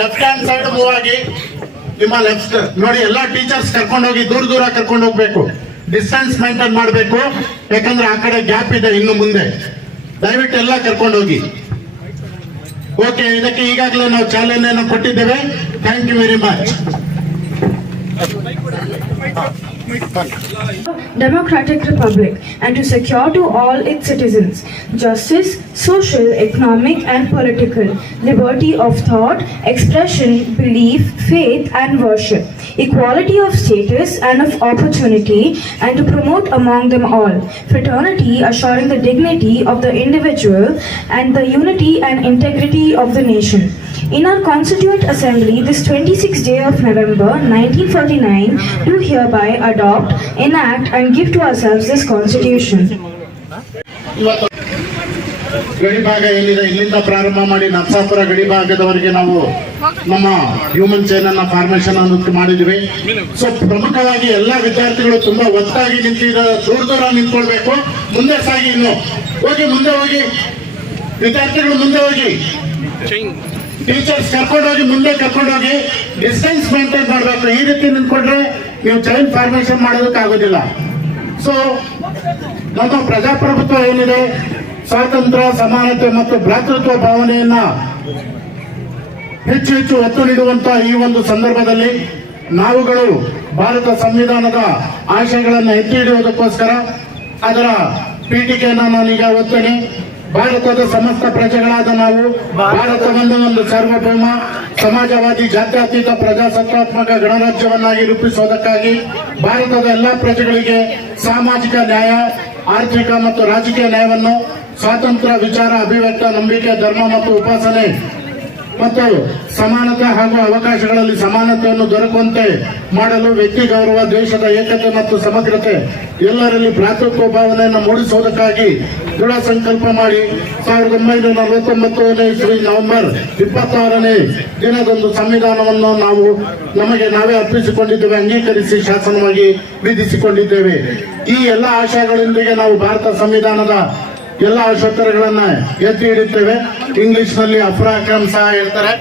Left hand side move ಆಗಿ. ನಿಮ್ಮ left ನೋಡಿ, ಎಲ್ಲಾ ಟೀಚರ್ಸ್ ಕರ್ಕೊಂಡೋಗಿ ದೂರ ಕರ್ಕೊಂಡು ಹೋಗ್ಬೇಕು. ಡಿಸ್ಟೆನ್ಸ್ ಮೇಂಟೈನ್ ಮಾಡಬೇಕು, ಯಾಕಂದ್ರೆ ಆ ಕಡೆ ಗ್ಯಾಪ್ ಇದೆ ಇನ್ನು ಮುಂದೆ. ದಯವಿಟ್ಟು ಎಲ್ಲ ಕರ್ಕೊಂಡೋಗಿ. ಓಕೆ, ಇದಕ್ಕೆ ಈಗಾಗಲೇ ನಾವು ಚಾಲನೆಯನ್ನು ಕೊಟ್ಟಿದ್ದೇವೆ. Thank you very much. Democratic Republic, and to secure to all its citizens justice, social, economic and political, liberty of thought, expression, belief, faith and worship, equality of status and of opportunity, and to promote among them all fraternity, assuring the dignity of the individual and the unity and integrity of the nation. In our Constituent Assembly, this 26th day of November 1949, do hereby adopt, enact and give to ourselves this Constitution. ಇವತ್ತು ಗಡಿ ಭಾಗ ಏನಿದೆ, ಇಲ್ಲಿಂದ ಪ್ರಾರಂಭ ಮಾಡಿ ನರಸಾಪುರ ಗಡಿ ಭಾಗದವರೆಗೆ ನಾವು ನಮ್ಮ ಹ್ಯೂಮನ್ ಚೈನ್ ಅನ್ನ ಫಾರ್ಮೇಶನ್ ಅನ್ನು ಮಾಡಿದ್ವಿ. ಸೊ ಪ್ರಮುಖವಾಗಿ ಎಲ್ಲಾ ವಿದ್ಯಾರ್ಥಿಗಳು ತುಂಬಾ ಒತ್ತಾಗಿ ದೂರ ನಿಂತ್ಕೊಳ್ಬೇಕು. ಮುಂದೆ ಸಾಗಿ, ಇನ್ನು ಹೋಗಿ, ಮುಂದೆ ಹೋಗಿ, ವಿದ್ಯಾರ್ಥಿಗಳು ಮುಂದೆ ಹೋಗಿ, ಟೀಚರ್ಸ್ ಕರ್ಕೊಂಡೋಗಿ, ಮುಂದೆ ಕರ್ಕೊಂಡೋಗಿ ಡಿಸ್ಟೆನ್ಸ್ ಮೇಂಟೈನ್ ಮಾಡಬೇಕು. ಈ ರೀತಿ ನಿಂತ್ಕೊಂಡ್ರೆ ನೀವು ಚೈನ್ ಫಾರ್ಮೇಶನ್ ಮಾಡೋದಕ್ಕೆ ಆಗೋದಿಲ್ಲ. ಸೊ ನಮ್ಮ ಪ್ರಜಾಪ್ರಭುತ್ವ ಏನಿದೆ, ಸ್ವಾತಂತ್ರ್ಯ, ಸಮಾನತೆ ಮತ್ತು ಭ್ರಾತೃತ್ವ ಭಾವನೆಯನ್ನ ಹೆಚ್ಚು ಒತ್ತು ನೀಡುವಂತಹ ಈ ಒಂದು ಸಂದರ್ಭದಲ್ಲಿ ನಾವುಗಳು ಭಾರತ ಸಂವಿಧಾನದ ಆಶಯಗಳನ್ನು ಎತ್ತಿ ಹಿಡಿಯುವುದಕ್ಕೋಸ್ಕರ ಅದರ ಪೀಠಿಕೆಯನ್ನು ನಾನೀಗ ಒತ್ತೇನೆ. ಭಾರತದ ಸಮಸ್ತ ಪ್ರಜೆಗಳಾದ ನಾವು ಭಾರತವನ್ನು ಒಂದು ಸಾರ್ವಭೌಮ ಸಮಾಜವಾದಿ ಜಾತ್ಯತೀತ ಪ್ರಜಾಸತ್ತಾತ್ಮಕ ಗಣರಾಜ್ಯವನ್ನಾಗಿ ರೂಪಿಸುವುದಕ್ಕಾಗಿ ಭಾರತದ ಎಲ್ಲಾ ಪ್ರಜೆಗಳಿಗೆ ಸಾಮಾಜಿಕ ನ್ಯಾಯ, ಆರ್ಥಿಕ ಮತ್ತು ರಾಜಕೀಯ ನ್ಯಾಯವನ್ನು, ಸ್ವಾತಂತ್ರ್ಯ, ವಿಚಾರ, ಅಭಿವ್ಯಕ್ತ, ನಂಬಿಕೆ, ಧರ್ಮ ಮತ್ತು ಉಪಾಸನೆ ಮತ್ತು ಸಮಾನತೆ ಹಾಗೂ ಅವಕಾಶಗಳಲ್ಲಿ ಸಮಾನತೆಯನ್ನು ದೊರಕುವಂತೆ ಮಾಡಲು ವ್ಯಕ್ತಿ ಗೌರವ, ದೇಶದ ಏಕತೆ ಮತ್ತು ಸಮಗ್ರತೆ, ಎಲ್ಲರಲ್ಲಿ ಭ್ರಾತೃತ್ವ ಭಾವನೆಯನ್ನು ಮೂಡಿಸುವುದಕ್ಕಾಗಿ ದೃಢ ಸಂಕಲ್ಪ ಮಾಡಿ 1949ನೇ ಇಸ್ವಿ ನವೆಂಬರ್ 26ನೇ ದಿನದಂದು ಸಂವಿಧಾನವನ್ನು ನಾವು ನಮಗೆ ನಾವೇ ಅರ್ಪಿಸಿಕೊಂಡಿದ್ದೇವೆ, ಅಂಗೀಕರಿಸಿ ಶಾಸನವಾಗಿ ವಿಧಿಸಿಕೊಂಡಿದ್ದೇವೆ. ಈ ಎಲ್ಲ ಆಶಯಗಳೊಂದಿಗೆ ನಾವು ಭಾರತ ಸಂವಿಧಾನದ ಎಲ್ಲ ಆಶೋತ್ತರಗಳನ್ನ ಎತ್ತಿ ಹಿಡಿತೇವೆ. ಇಂಗ್ಲಿಷ್ ನಲ್ಲಿ ಅಫ್ರಾಕಂ ಸಹ ಹೇಳ್ತಾರೆ.